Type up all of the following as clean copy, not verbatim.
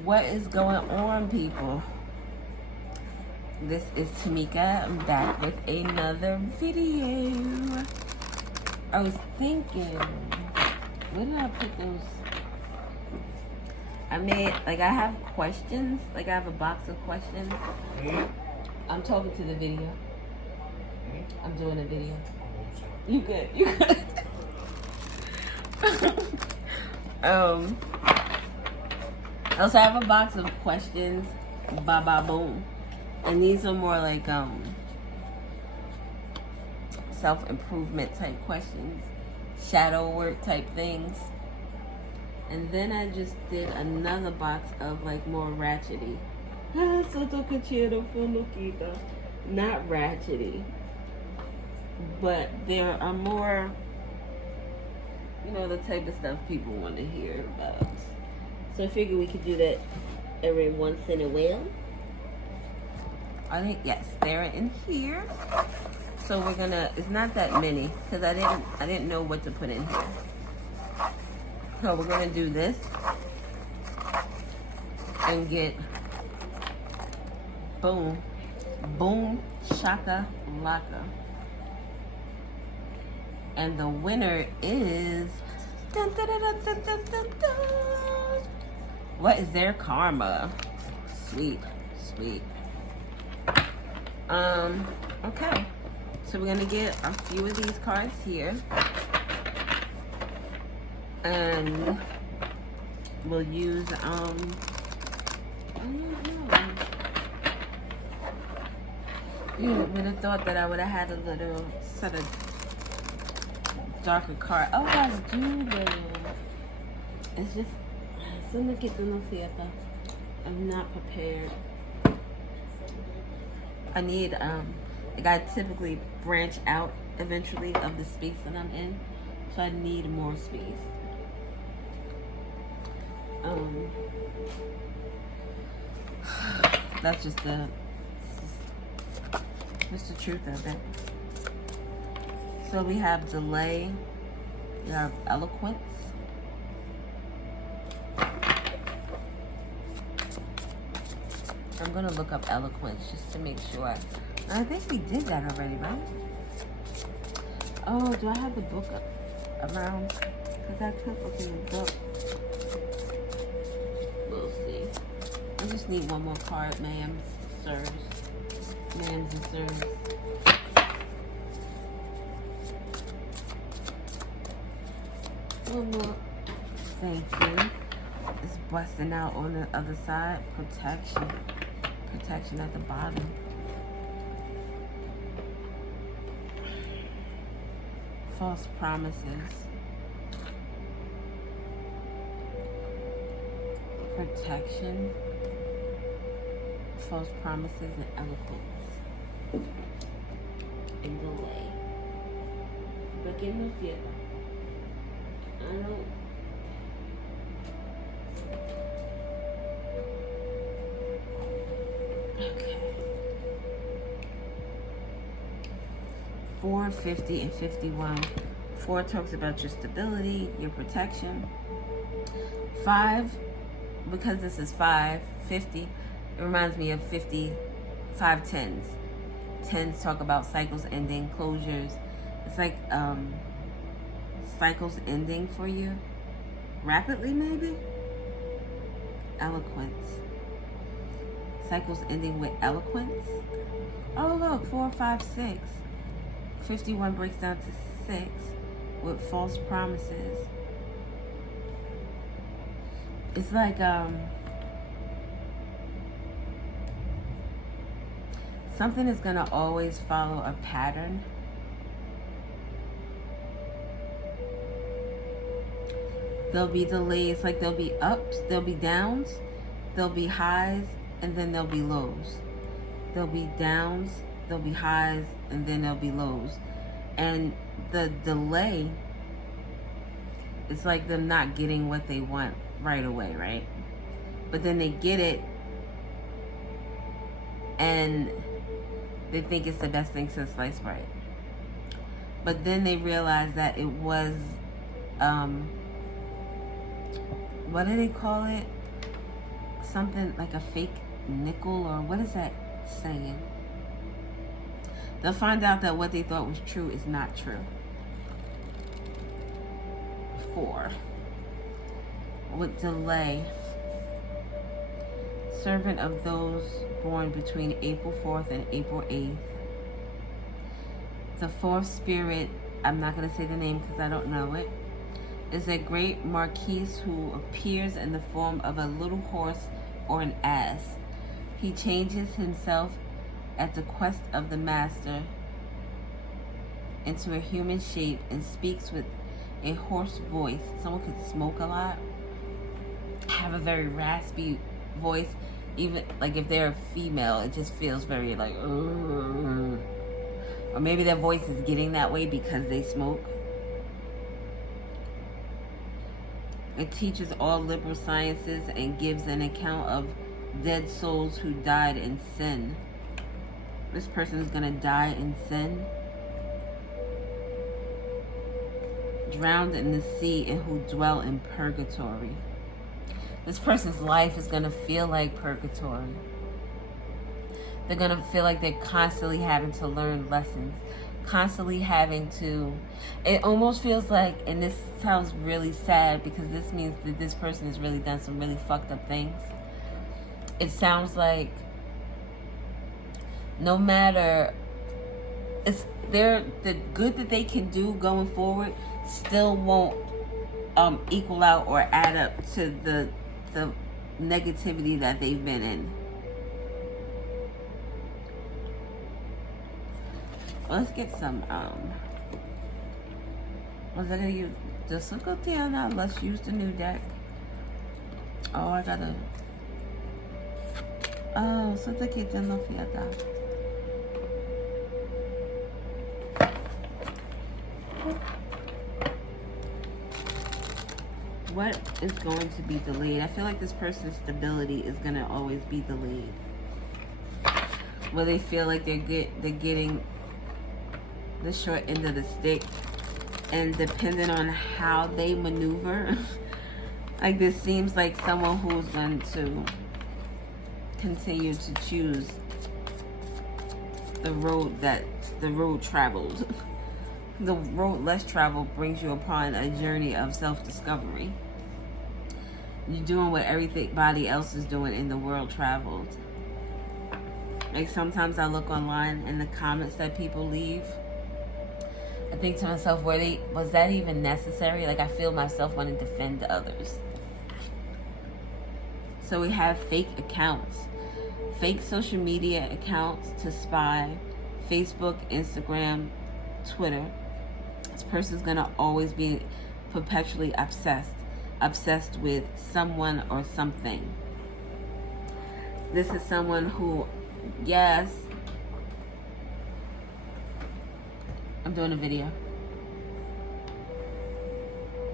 What is going on, people? This is Tamika. I'm back with another video. I was thinking, where did I put those? I have questions. Like, I have a box of questions. I'm talking to the video. I'm doing a video. You good? You good? I also have a box of questions. Boom. And these are more like self-improvement type questions, shadow work type things. And then I just did another box of like more ratchety. Not ratchety, but there are more, the type of stuff people want to hear about. So I figured we could do that every once in a while. I think, yes, they're in here. So we're gonna, it's not that many because I didn't know what to put in here. So we're gonna do this and get boom shaka laka. And the winner is dun, dun, dun, dun, dun, dun, dun, dun. What is their karma? Sweet. Okay. So we're gonna get a few of these cards here. And we'll use I don't know. You would have thought that I would have had a little sort of darker card. Oh, I do though. It's just I'm not prepared. I need like I typically branch out eventually of the space that I'm in, so I need more space. That's just the truth of it. So we have delay, we have eloquence, I'm gonna look up eloquence just to make sure. I think we did that already, right? Oh, do I have the book around? Because I could look in the book. We'll see. I just need one more card, ma'ams, sirs. Ma'ams and sirs. One more. Thank you. It's busting out on the other side. Protection at the bottom. False promises. Protection. False promises and eloquence. And delay. But give me fear. I don't. Okay. 4, 50, and 51. 4 talks about your stability, your protection. 5, because this is 5, 50, it reminds me of 50, 5 tens. Tens talk about cycles ending, closures. It's like cycles ending for you. Rapidly, maybe? Eloquence. Cycles ending with eloquence. Oh, look, 4, 5, 6. 51 breaks down to 6 with false promises. It's like something is gonna always follow a pattern. There'll be delays, like there'll be ups, there'll be downs, there'll be highs, and then there'll be lows. There'll be downs, there'll be highs, and then there'll be lows. And the delay, it's like them not getting what they want right away, right? But then they get it, and they think it's the best thing since sliced bread. But then they realize that it was, what do they call it? something like a fake nickel, or what is that saying? They'll find out that what they thought was true is not true. 4. With delay. Servant of those born between April 4th and April 8th. The fourth spirit, I'm not going to say the name because I don't know it, is a great marquis who appears in the form of a little horse or an ass. He changes himself at the quest of the master into a human shape and speaks with a hoarse voice. Someone could smoke a lot, have a very raspy voice. Even like if they're a female, it just feels very like, or maybe their voice is getting that way because they smoke. It teaches all liberal sciences and gives an account of dead souls who died in sin. This person is going to die in sin. Drowned in the sea and who dwell in purgatory. This person's life is going to feel like purgatory. They're going to feel like they're constantly having to learn lessons. Constantly having to... It almost feels like, and this sounds really sad because this means that this person has really done some really fucked up things. It sounds like no matter... the good that they can do going forward still won't equal out or add up to the negativity that they've been in. Let's get some was I gonna use the Sukotiana? Let's use the new deck. Oh, I gotta Sukotiana Fiata. What is going to be delayed? I feel like this person's stability is going to always be delayed. Where they feel like they're getting the short end of the stick. And depending on how they maneuver, like this seems like someone who's going to continue to choose the road traveled. The road less traveled brings you upon a journey of self-discovery. You're doing what everybody else is doing in the world traveled. Like sometimes I look online and the comments that people leave, I think to myself, was that even necessary? Like I feel myself wanting to defend others. So we have fake accounts, fake social media accounts to spy, Facebook, Instagram, Twitter. This person's gonna always be perpetually obsessed with someone or something. This is someone who, yes, I'm doing a video.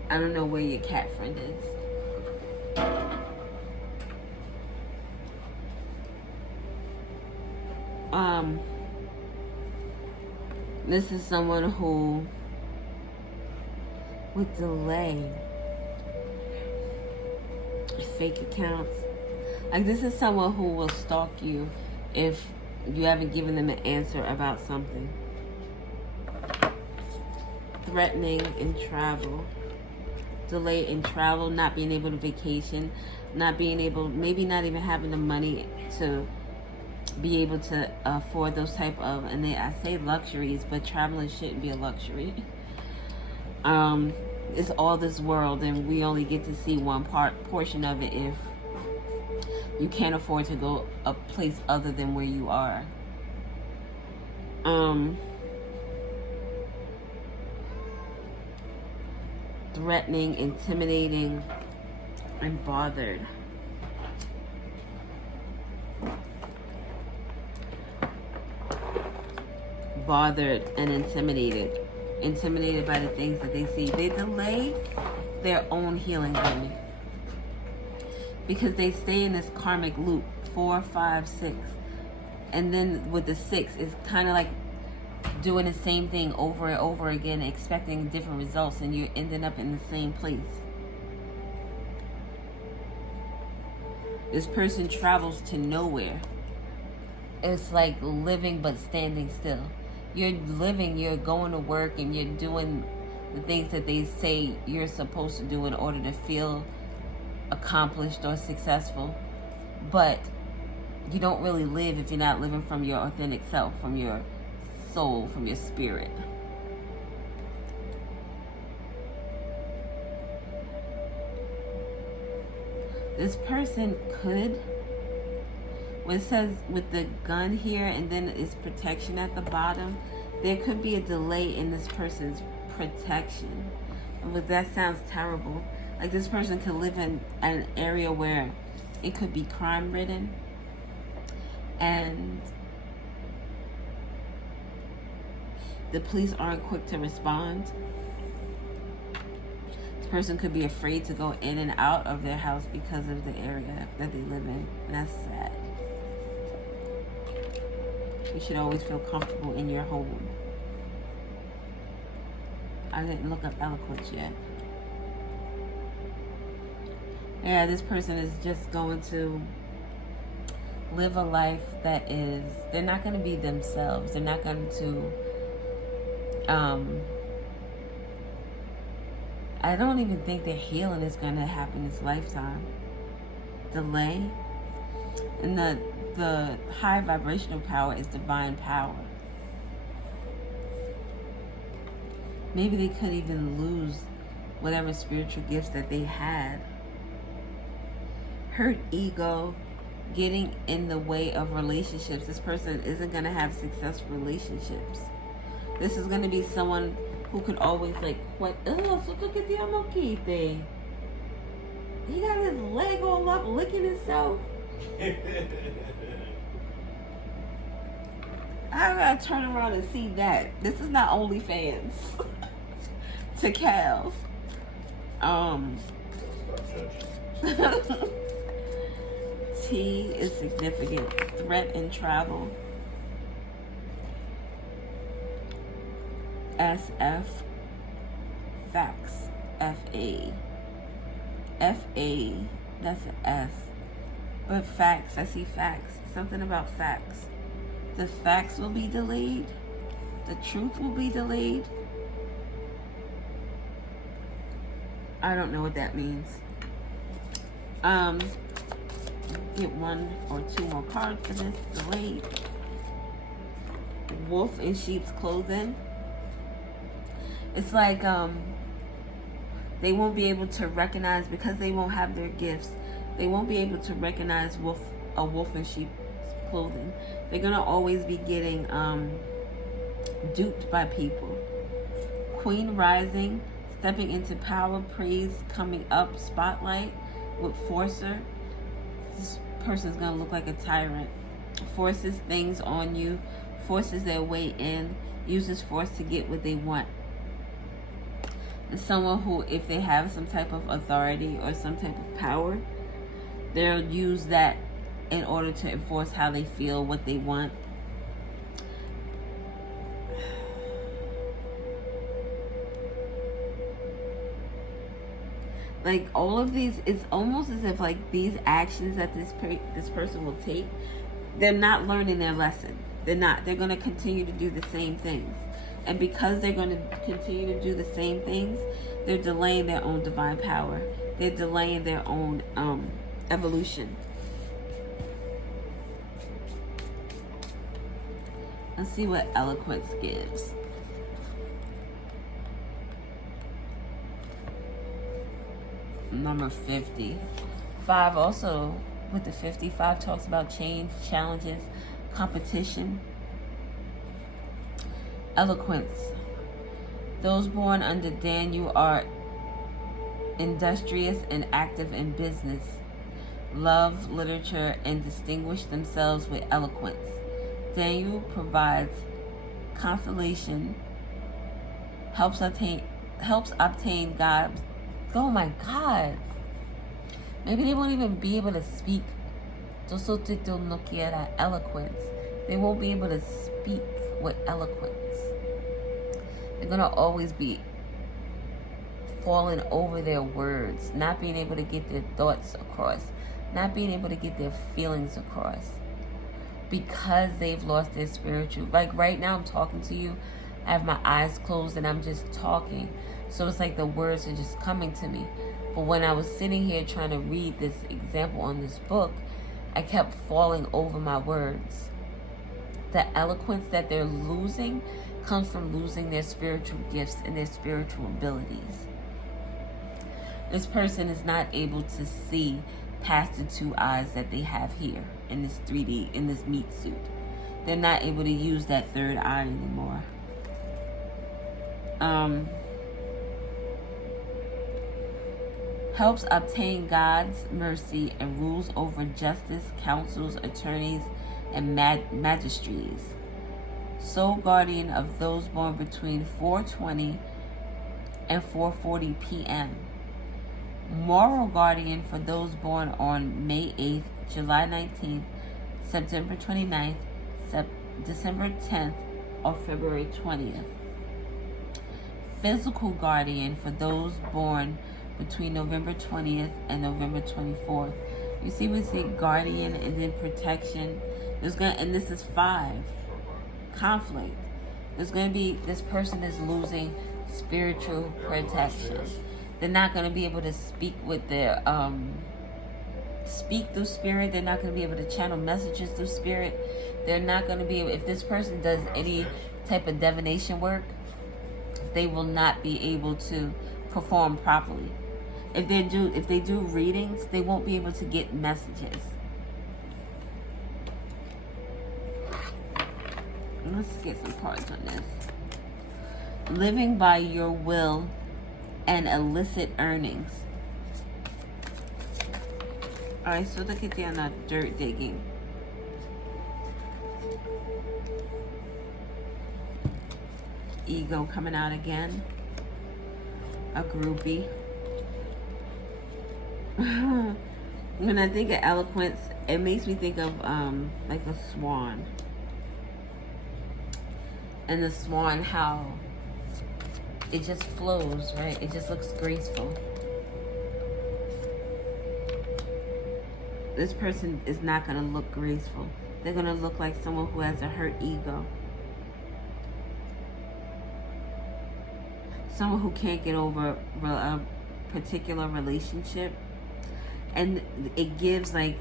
I don't know where your cat friend is. This is someone who, with delay, fake accounts. Like this is someone who will stalk you if you haven't given them an answer about something. Threatening in travel. Delay in travel, not being able to vacation, maybe not even having the money to be able to afford those type of, and I say luxuries, but traveling shouldn't be a luxury. It's all this world, and we only get to see one portion of it if you can't afford to go a place other than where you are. Threatening, intimidating, and bothered. Bothered and intimidated. Intimidated by the things that they see. They delay their own healing journey because they stay in this karmic loop, 4, 5, 6. And then with the 6, it's kind of like doing the same thing over and over again, expecting different results, and you're ending up in the same place. This person travels to nowhere. It's like living but standing still. You're living, you're going to work, and you're doing the things that they say you're supposed to do in order to feel accomplished or successful. But you don't really live if you're not living from your authentic self, from your soul, from your spirit. This person could, when it says with the gun here and then it's protection at the bottom, there could be a delay in this person's protection. But that sounds terrible. Like this person could live in an area where it could be crime ridden, and the police aren't quick to respond. This person could be afraid to go in and out of their house because of the area that they live in. And that's sad. You should always feel comfortable in your home. I didn't look up eloquence yet. Yeah, this person is just going to live a life that is, they're not going to be themselves. They're not going to, I don't even think their healing is going to happen this lifetime. Delay. And the high vibrational power is divine power. Maybe they could even lose whatever spiritual gifts that they had. Hurt ego, getting in the way of relationships. This person isn't going to have successful relationships. This is going to be someone who could always like, what? Oh, so look at the Amoki thing. He got his leg all up, licking himself. I gotta turn around and see that. This is not OnlyFans. To Cal. T is significant. Threat in travel. SF. Facts. FA. FA. That's an S. But facts. I see facts. Something about facts. The facts will be delayed. The truth will be delayed. I don't know what that means. Get one or two more cards for this. Delayed. Wolf in sheep's clothing. It's like they won't be able to recognize, because they won't have their gifts, they won't be able to recognize a wolf in sheep's clothing. They're gonna always be getting duped by people. Queen rising, stepping into power, praise, coming up, spotlight with forcer. This person's gonna look like a tyrant. Forces things on you, forces their way in, uses force to get what they want. And someone who, if they have some type of authority or some type of power, they'll use that in order to enforce how they feel, what they want. Like all of these, it's almost as if like these actions that this person will take, they're not learning their lesson. They're not. They're going to continue to do the same things. And because they're going to continue to do the same things, they're delaying their own divine power. They're delaying their own evolution. Let's see what eloquence gives. Number 50. 5 also, with the 55, talks about change, challenges, competition. Eloquence. Those born under Daniel are industrious and active in business, love literature, and distinguish themselves with eloquence. Daniel provides consolation, helps obtain God's. Oh my God. Maybe they won't even be able to speak. Eloquence. They won't be able to speak with eloquence. They're going to always be falling over their words, not being able to get their thoughts across. not being able to get their feelings across because they've lost their spiritual. Like right now I'm talking to you, I have my eyes closed and I'm just talking. So it's like the words are just coming to me. But when I was sitting here trying to read this example on this book, I kept falling over my words. The eloquence that they're losing comes from losing their spiritual gifts and their spiritual abilities. This person is not able to see past the two eyes that they have here in this 3D, in this meat suit. They're not able to use that third eye anymore. Helps obtain God's mercy and rules over justice, councils, attorneys, and magistrates. Sole guardian of those born between 4:20 and 4:40 p.m. Moral guardian for those born on May 8th, July 19th, September 29th, December 10th, or February 20th. Physical guardian for those born between November 20th and November 24th. You see, we say guardian and then protection. And this is 5. Conflict. There's going to be, this person is losing spiritual protection. They're not going to be able to speak with their, speak through spirit. They're not going to be able to channel messages through spirit. They're not going to be able, if this person does any type of divination work, they will not be able to perform properly. If they do readings, they won't be able to get messages. Let's get some cards on this. Living by your will and illicit earnings. Alright, so look at the on the dirt digging. Ego coming out again. A groupie. When I think of eloquence, it makes me think of like a swan. And the swan, how it just flows, right? It just looks graceful. This person is not going to look graceful. They're going to look like someone who has a hurt ego. Someone who can't get over a particular relationship. And it gives like...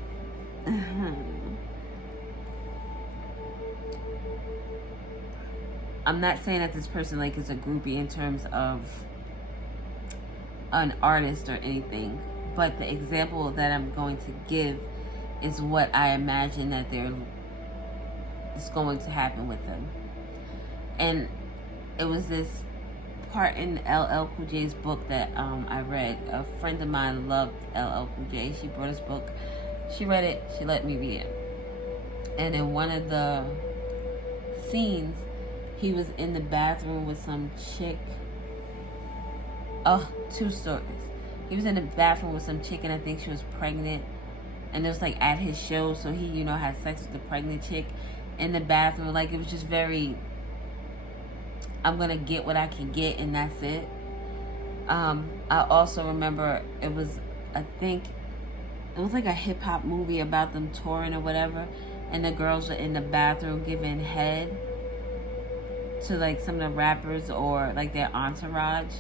I'm not saying that this person like is a groupie in terms of an artist or anything, but the example that I'm going to give is what I imagine that is going to happen with them. And it was this part in LL Cool J's book that I read. A friend of mine loved LL Cool J. She brought his book. She read it. She let me read it. And in one of the scenes, he was in the bathroom with some chick. Oh, 2 stories. He was in the bathroom with some chick and I think she was pregnant. And it was like at his show, so he, had sex with the pregnant chick in the bathroom. Like it was just very, I'm gonna get what I can get and that's it. I also remember it was, I think, it was like a hip hop movie about them touring or whatever. And the girls were in the bathroom giving head to like some of the rappers or like their entourage.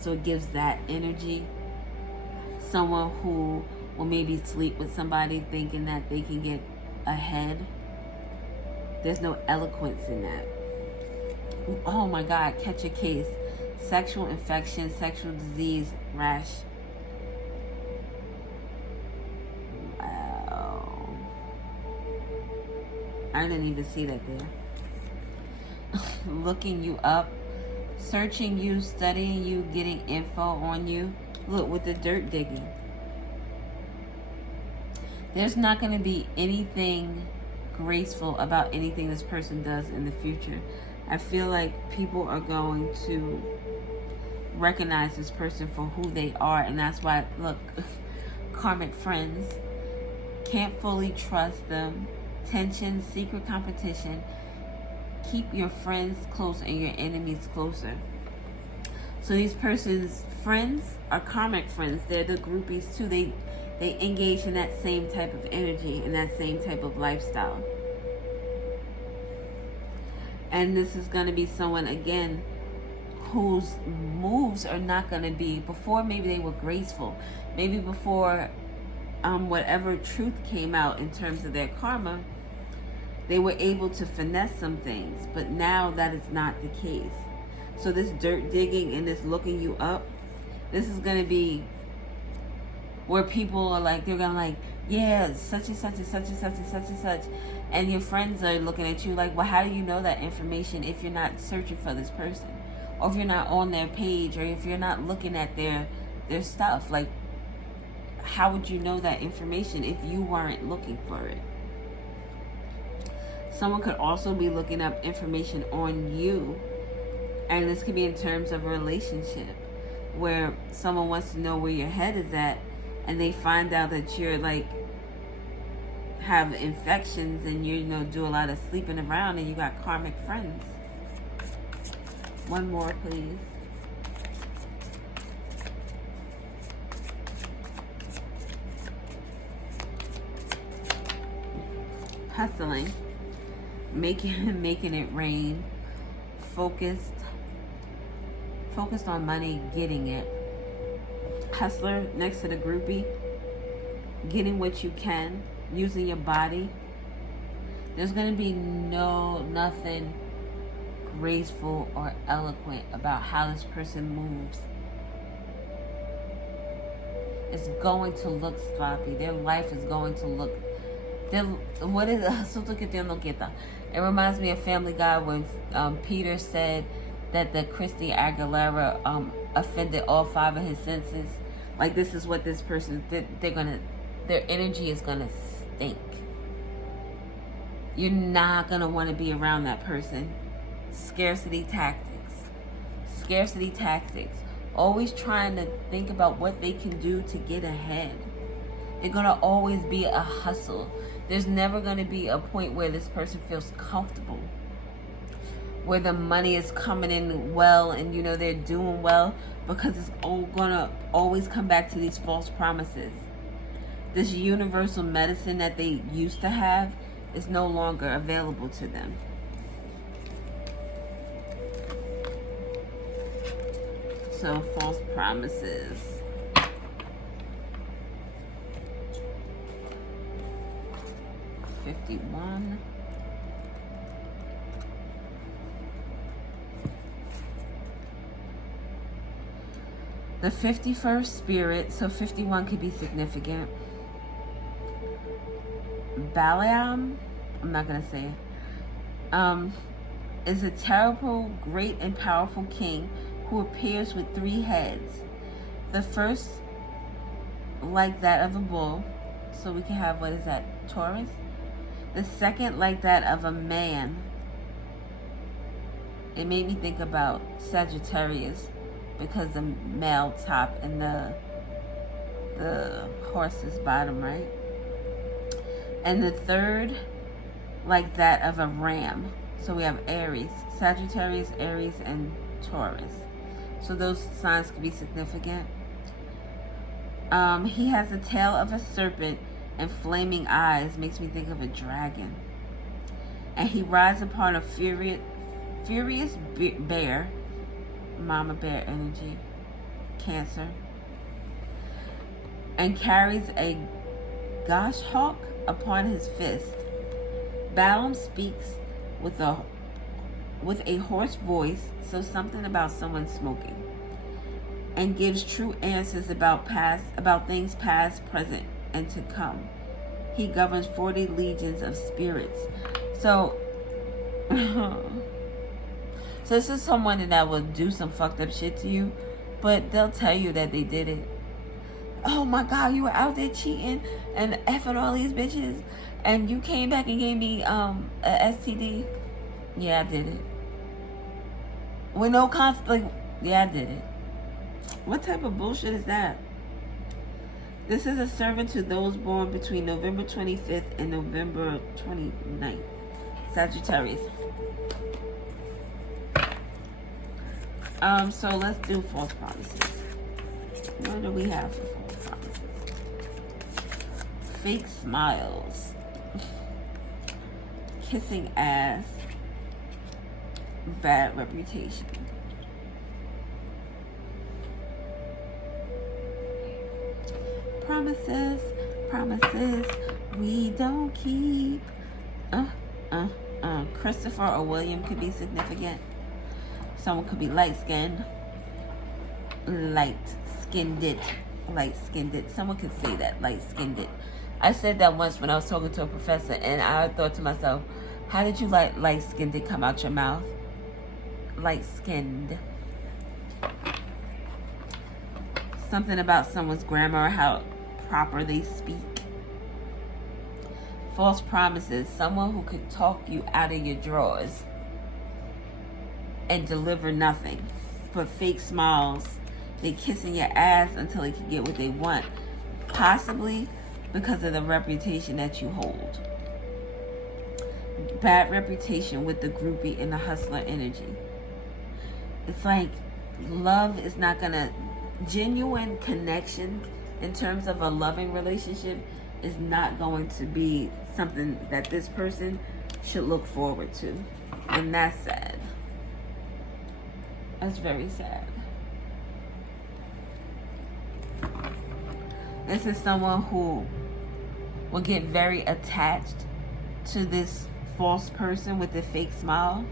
So it gives that energy. Someone who will maybe sleep with somebody thinking that they can get ahead. There's no eloquence in that. Oh my God, catch a case. Sexual infection, sexual disease, rash. Wow. I didn't even see that there. Looking you up, searching you, studying you, getting info on you. Look, with the dirt digging. There's not going to be anything graceful about anything this person does in the future. I feel like people are going to recognize this person for who they are, and that's why, look, karmic friends, can't fully trust them, tension, secret competition. Keep your friends close and your enemies closer. So these person's friends are karmic friends. They're the groupies too. They engage in that same type of energy and that same type of lifestyle. And this is going to be someone, again, whose moves are not going to be, before maybe they were graceful. Maybe before whatever truth came out in terms of their karma, they were able to finesse some things. But now that is not the case. So this dirt digging and this looking you up, this is going to be where people are like, they're going to like, yeah, such and such and such and such and such and such. And your friends are looking at you like, well, how do you know that information if you're not searching for this person? Or if you're not on their page, or if you're not looking at their stuff? Like, how would you know that information if you weren't looking for it? Someone could also be looking up information on you. And this could be in terms of a relationship, where someone wants to know where your head is at, and they find out that you're like, have infections, and you know, do a lot of sleeping around, and you got karmic friends. One more, please. Hustling, making it rain, focused on money, getting it. Hustler next to the groupie, getting what you can, using your body. There's going to be nothing graceful or eloquent about how this person moves. It's going to look sloppy. Their life is going to look, what is it? It reminds me of Family Guy when Peter said that the Christy Aguilera offended all 5 of his senses. Like, this is what this person, their energy is gonna stink. You're not gonna want to be around that person. Scarcity tactics. Always trying to think about what they can do to get ahead. They're gonna always be a hustle. There's never gonna be a point where this person feels comfortable, where the money is coming in well and you know they're doing well, because it's all gonna always come back to these false promises. This universal medicine that they used to have is no longer available to them. So, false promises. $51. The 51st spirit, so 51 could be significant. Balaam, I'm not going to say it, is a terrible, great, and powerful king who appears with 3 heads. The first, like that of a bull, so we can have, what is that, Taurus? The second, like that of a man. It made me think about Sagittarius, because the male top and the horse's bottom, right? And the third, like that of a ram. So we have Aries, Sagittarius, Aries, and Taurus. So those signs could be significant. He has the tail of a serpent and flaming eyes. Makes me think of a dragon. And he rides upon a furious bear. Mama bear energy. Cancer. And carries a goshawk upon his fist. Balaam speaks with a hoarse voice, so something about someone smoking, and gives true answers about things past, present, and to come. He governs 40 legions of spirits. So so this is someone that will do some fucked up shit to you, but they'll tell you that they did it. Oh my God, you were out there cheating and effing all these bitches, and you came back and gave me a STD. Yeah, I did it. With no conflict. Yeah, I did it. What type of bullshit is that? This is a servant to those born between November 25th and November 29th. Sagittarius. So let's do false promises. What do we have for false promises? fake smiles, kissing ass, bad reputation. Promises, promises we don't keep. Christopher or William could be significant. Someone could be light-skinned. Light-skinned. Someone could say that, light-skinned. I said that once when I was talking to a professor, and I thought to myself, how did you let light-skinned come out your mouth? Light-skinned. Something about someone's grammar or how proper they speak. False promises. Someone who could talk you out of your drawers and deliver nothing but fake smiles. They kissing your ass until they can get what they want, possibly because of the reputation that you hold. Bad reputation with the groupie and the hustler energy. It's like love is not gonna, genuine connection in terms of a loving relationship is not going to be something that this person should look forward to. And that's sad. That's very sad. This is someone who will get very attached to this false person with the fake smile.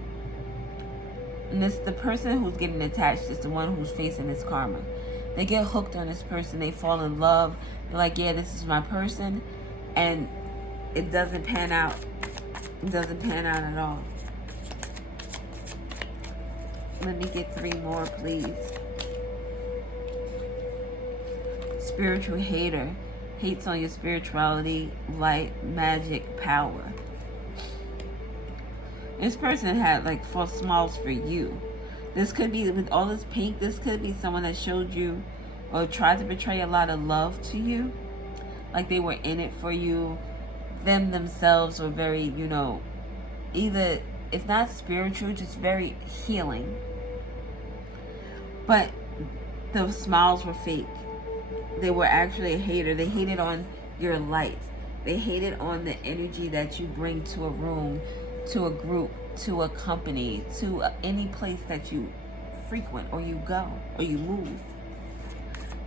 And the person who's getting attached is the one who's facing this karma. They get hooked on this person. They fall in love. They're like, yeah, this is my person. And it doesn't pan out. It doesn't pan out at all. Let me get 3 more, please. Spiritual hater. Hates on your spirituality, light, magic, power. This person had like false smiles for you. This could be, with all this pink, this could be someone that showed you or tried to betray a lot of love to you. Like they were in it for you. Them themselves were very, either, if not spiritual, just very healing. But the smiles were fake. They were actually a hater. They hated on your light. They hated on the energy that you bring to a room, to a group, to a company, to any place that you frequent or you go or you move.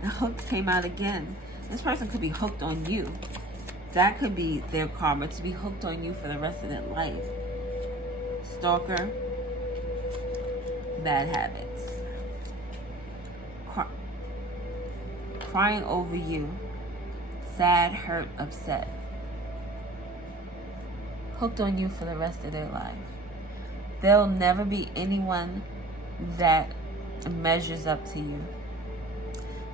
The hooks came out again. This person could be hooked on you. That could be their karma, to be hooked on you for the rest of their life. Stalker, bad habits. Crying over you, sad, hurt, upset. Hooked on you for the rest of their life. There'll never be anyone that measures up to you.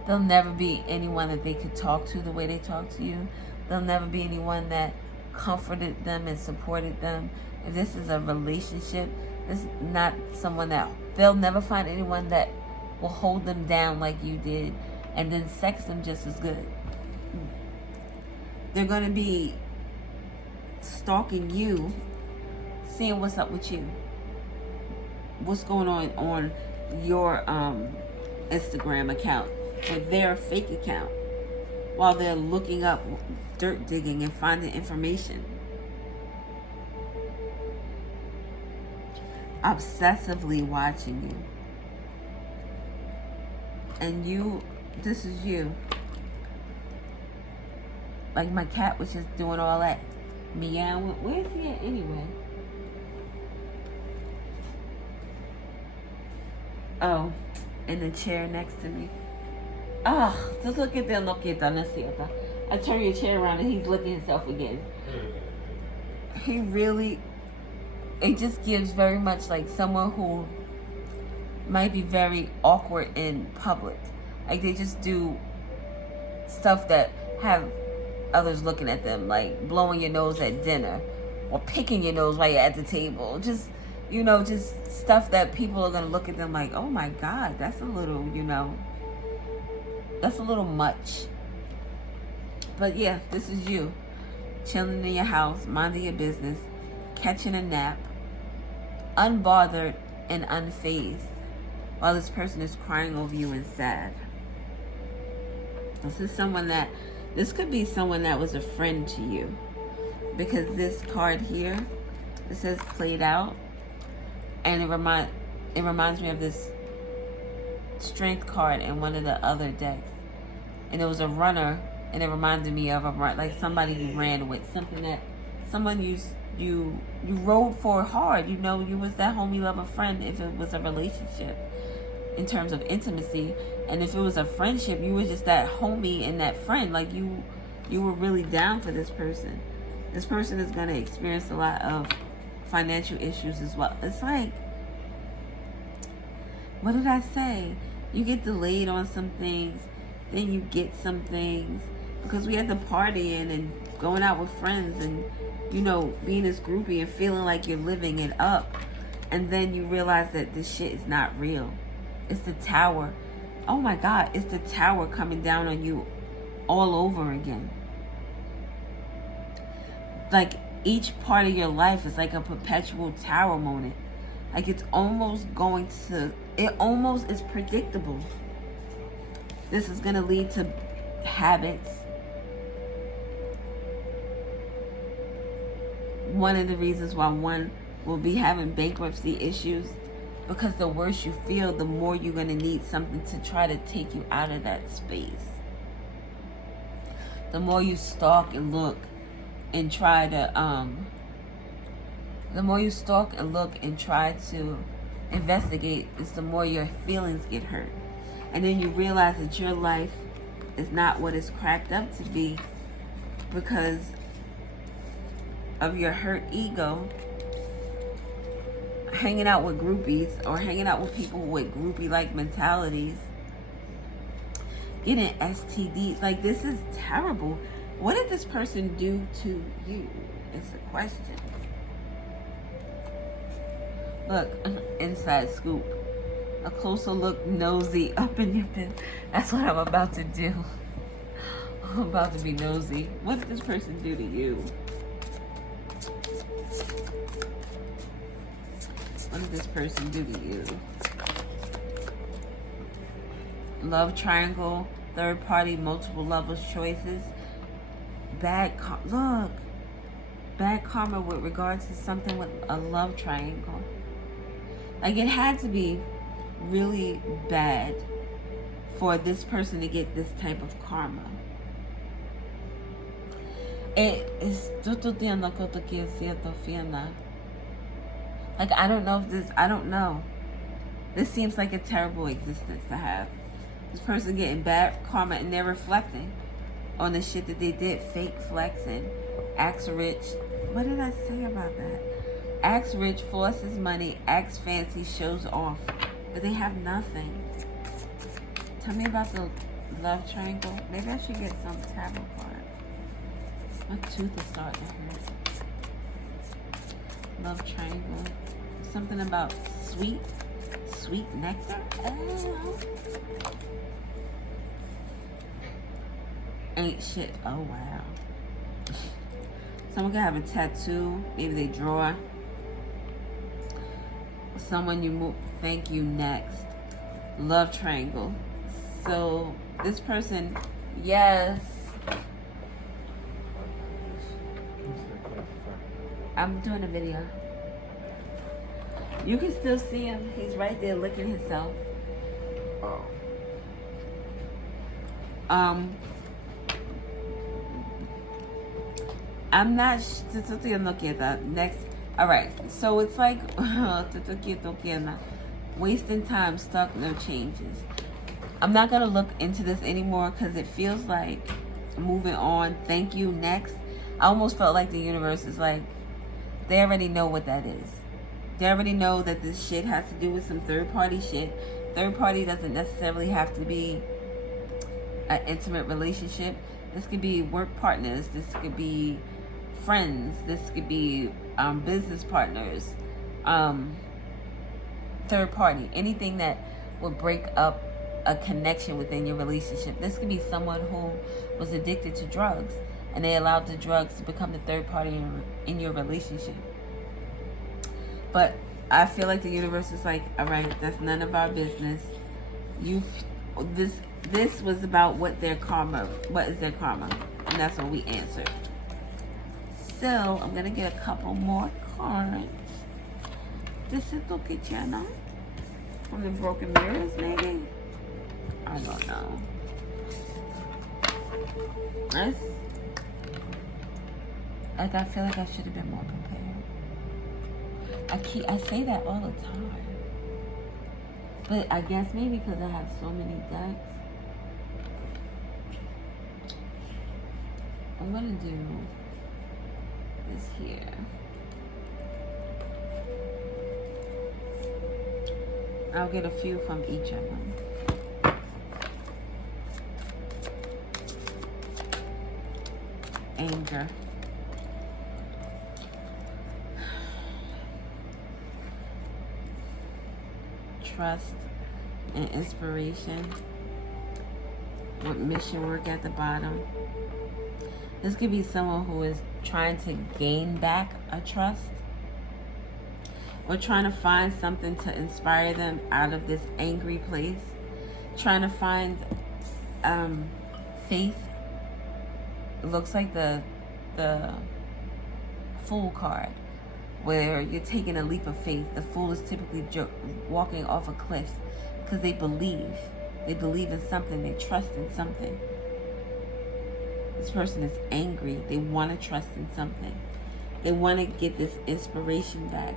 There'll never be anyone that they could talk to the way they talk to you. There'll never be anyone that comforted them and supported them. If this is a relationship, this is not someone that, they'll never find anyone that will hold them down like you did and then sex them just as good. They're going to be stalking you, seeing what's up with you. What's going on your Instagram account or their fake account while they're looking up, dirt digging and finding information. Obsessively watching you. And you, this is you. Like my cat was just doing all that meowing. Where's he at anyway? Oh, in the chair next to me. Ah, just look at that, I turn your chair around and he's looking himself again. He really, it just gives very much like someone who might be very awkward in public. Like they just do stuff that have others looking at them, like blowing your nose at dinner or picking your nose while you're at the table. Just, just stuff that people are going to look at them like, oh my God, that's a little, that's a little much. But yeah, this is you. Chilling in your house, minding your business, catching a nap, unbothered and unfazed, while this person is crying over you and sad. This is someone that This could be someone that was a friend to you, because this card here, it says played out, and it reminds me of this strength card in one of the other decks, and it was a runner, and it reminded me of a run, like somebody you ran with, something that someone you rode for hard. You know, you was that homie lover friend if it was a relationship in terms of intimacy, and if it was a friendship, you were just that homie and that friend. Like you were really down for this person. This person is going to experience a lot of financial issues as well. It's like, what did I say? You get delayed on some things, then you get some things, because we had to partying and going out with friends and, you know, being this groupie and feeling like you're living it up. And then you realize that this shit is not real. It's the tower. Oh my God, it's the tower coming down on you all over again. Like each part of your life is like a perpetual tower moment. Like it's almost going to, it almost is predictable. This is going to lead to habits. One of the reasons why one will be having bankruptcy issues, because the worse you feel, the more you're going to need something to try to take you out of that space. The more you stalk and look and try to, the more you stalk and look and try to investigate, is the more your feelings get hurt. And then you realize that your life is not what it's cracked up to be because of your hurt ego, hanging out with groupies or hanging out with people with groupie-like mentalities, getting STDs. Like, this is terrible. What did this person do to you? It's a question. Look, inside scoop. A closer look, nosy, up in your pin. That's what I'm about to do. I'm about to be nosy. What did this person do to you? What did this person do to you? Love triangle, third party, multiple levels choices. Bad karma with regards to something with a love triangle. Like, it had to be really bad for this person to get this type of karma. Like, I don't know if this, I don't know. This seems like a terrible existence to have. This person getting bad karma and they're reflecting on the shit that they did. Fake flexing. Acts rich. What did I say about that? Acts rich, flosses money, acts fancy, shows off. But they have nothing. Tell me about the love triangle. Maybe I should get some tarot cards. My tooth is starting to hurt. Love triangle. Something about sweet nectar? Oh. Ain't shit. Oh, wow. Someone can have a tattoo. Maybe they draw. Someone you move. Thank you next. Love triangle. So this person, yes. I'm doing a video. You can still see him. He's right there licking himself. Oh. I'm not next. All right, so it's like wasting time, stuck, no changes. I'm not gonna look into this anymore because it feels like moving on. Thank you next. I almost felt like the universe is like, they already know what that is. They already know that this shit has to do with some third party shit. Third party doesn't necessarily have to be an intimate relationship. This could be work partners. This could be friends. This could be business partners. Third party. Anything that would break up a connection within your relationship. This could be someone who was addicted to drugs and they allowed the drugs to become the third party in your relationship. But I feel like the universe is like, all right, that's none of our business. this was about what is their karma, and that's what we answered. So I'm gonna get a couple more cards. This is okay, channel from the broken mirrors, maybe. I don't know. I feel like I should have been more prepared. I say that all the time. But I guess maybe because I have so many decks. I'm gonna do this here. I'll get a few from each of them. Anger. Trust and inspiration with mission work at the bottom. This could be someone who is trying to gain back a trust or trying to find something to inspire them out of this angry place, trying to find faith. It looks like the Fool card, where you're taking a leap of faith. The fool is typically walking off a cliff because they believe in something, they trust in something. This person is angry. They want to trust in something. They want to get this inspiration back.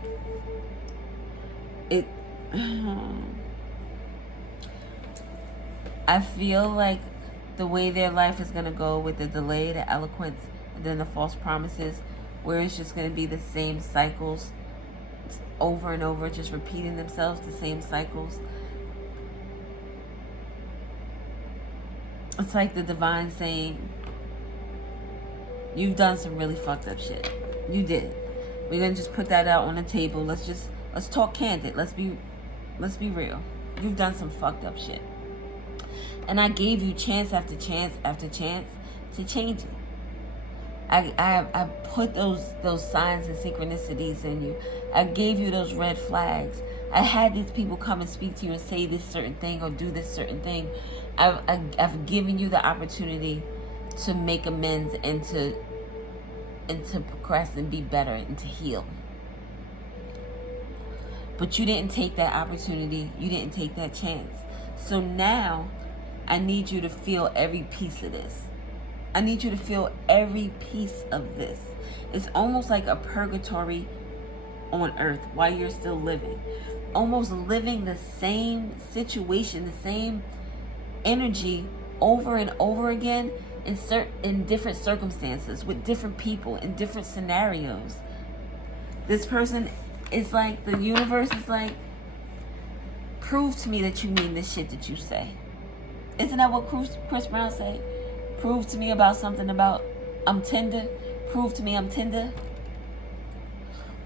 I feel like the way their life is going to go with the delay, the eloquence, and then the false promises, where it's just going to be the same cycles over and over, just repeating themselves, the same cycles. It's like the divine saying, you've done some really fucked up shit. You did. We're going to just put that out on the table. Let's talk candid. Let's be real. You've done some fucked up shit. And I gave you chance after chance after chance to change it. I put those signs and synchronicities in you. I gave you those red flags. I had these people come and speak to you and say this certain thing or do this certain thing. I've given you the opportunity to make amends and to progress and be better and to heal. But you didn't take that opportunity. You didn't take that chance. So now I need you to feel every piece of this. I need you to feel every piece of this. It's almost like a purgatory on earth while you're still living. Almost living the same situation, the same energy over and over again in different circumstances, with different people, in different scenarios. This person is like, the universe is like, prove to me that you mean this shit that you say. Isn't that what Chris Brown say? Prove to me about something about I'm tender. Prove to me I'm tender.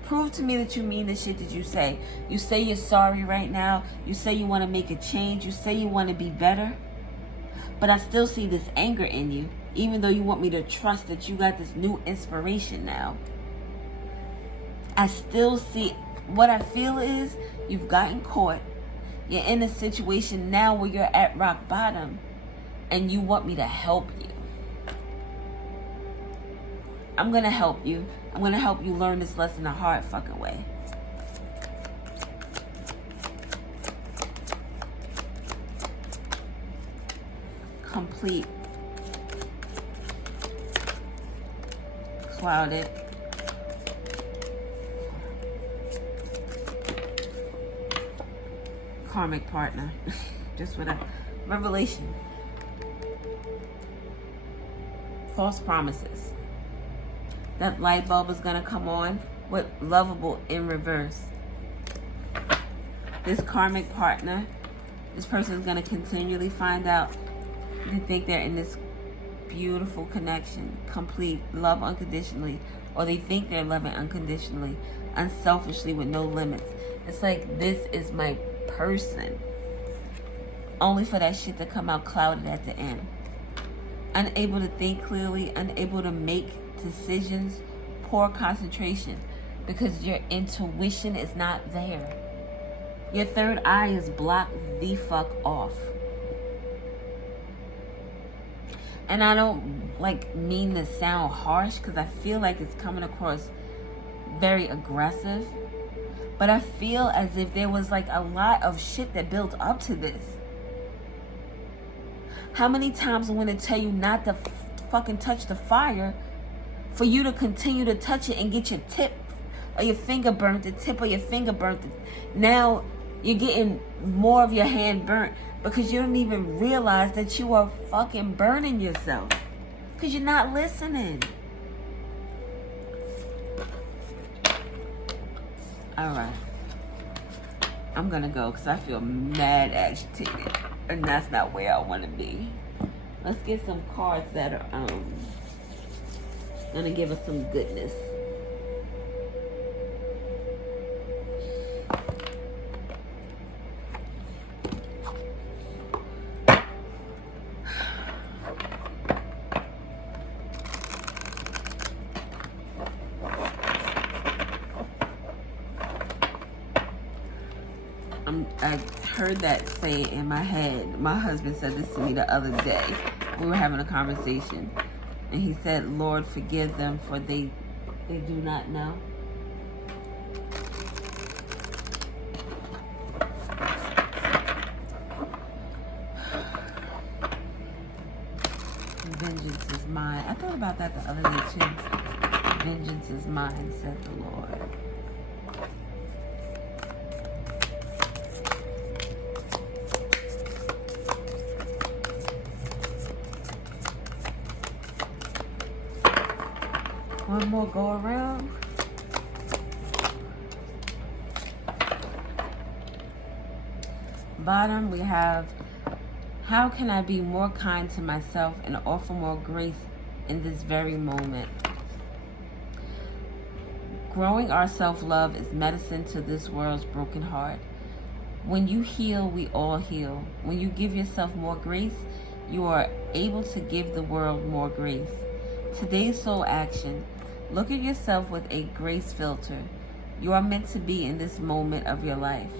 Prove to me that you mean the shit that you say. You say you're sorry right now. You say you want to make a change. You say you want to be better. But I still see this anger in you, even though you want me to trust that you got this new inspiration now. I still see, what I feel is you've gotten caught. You're in a situation now where you're at rock bottom and you want me to help you. I'm going to help you. I'm going to help you learn this lesson the hard fucking way. Complete. Clouded. Karmic partner. Just what revelation. False promises. That light bulb is gonna come on with lovable in reverse. This karmic partner, this person is gonna continually find out and think they're in this beautiful connection, complete love unconditionally, or they think they're loving unconditionally, unselfishly, with no limits. It's like, this is my person, only for that shit to come out clouded at the end. Unable to think clearly, unable to make decisions, poor concentration, because your intuition is not there. Your third eye is blocked the fuck off. And I don't like mean to sound harsh, because I feel like it's coming across very aggressive. But I feel as if there was like a lot of shit that built up to this. How many times I'm going to tell you not to fucking touch the fire for you to continue to touch it and get your tip or your finger burnt, the tip of your finger burnt. Now you're getting more of your hand burnt because you don't even realize that you are fucking burning yourself because you're not listening. All right. I'm going to go because I feel mad agitated. And that's not where I want to be. Let's get some cards that are going to give us some goodness. I heard that say in my head. My husband said this to me the other day. We were having a conversation. And he said, Lord, forgive them, for they do not know. Vengeance is mine. I thought about that the other day too. Vengeance is mine, said the Lord. One more go around. Bottom, we have, how can I be more kind to myself and offer more grace in this very moment? Growing our self-love is medicine to this world's broken heart. When you heal, we all heal. When you give yourself more grace, you are able to give the world more grace. Today's soul action. Look at yourself with a grace filter. You are meant to be in this moment of your life.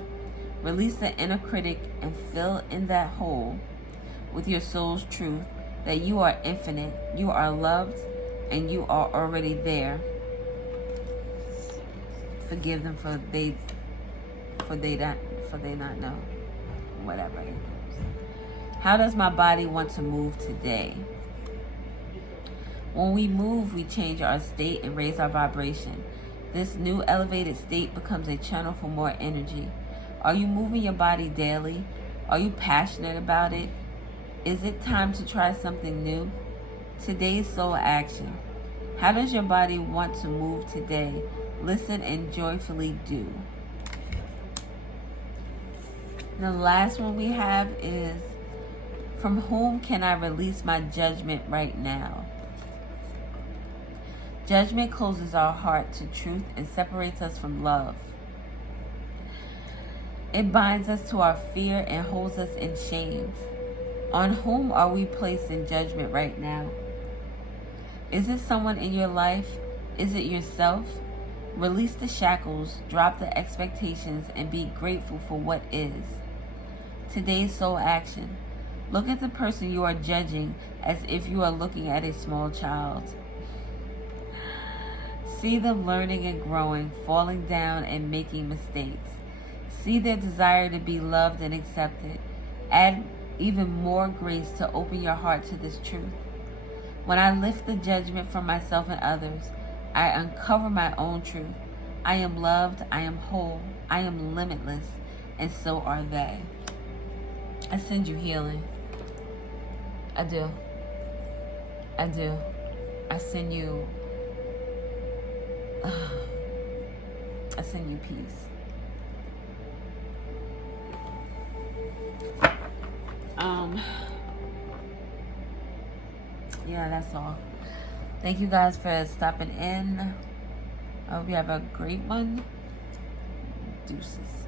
Release the inner critic and fill in that hole with your soul's truth that you are infinite, you are loved, and you are already there. Forgive them for they not know. Whatever. How does my body want to move today? When we move, we change our state and raise our vibration. This new elevated state becomes a channel for more energy. Are you moving your body daily? Are you passionate about it? Is it time to try something new? Today's soul action. How does your body want to move today? Listen and joyfully do. The last one we have is, from whom can I release my judgment right now? Judgment closes our heart to truth and separates us from love. It binds us to our fear and holds us in shame. On whom are we placing judgment right now? Is it someone in your life? Is it yourself? Release the shackles, drop the expectations, and be grateful for what is. Today's soul action. Look at the person you are judging as if you are looking at a small child. See them learning and growing, falling down and making mistakes. See their desire to be loved and accepted. Add even more grace to open your heart to this truth. When I lift the judgment from myself and others, I uncover my own truth. I am loved, I am whole, I am limitless, and so are they. I send you healing. I do. I do. I send you peace. Yeah, that's all. Thank you guys for stopping in. I hope you have a great one. Deuces.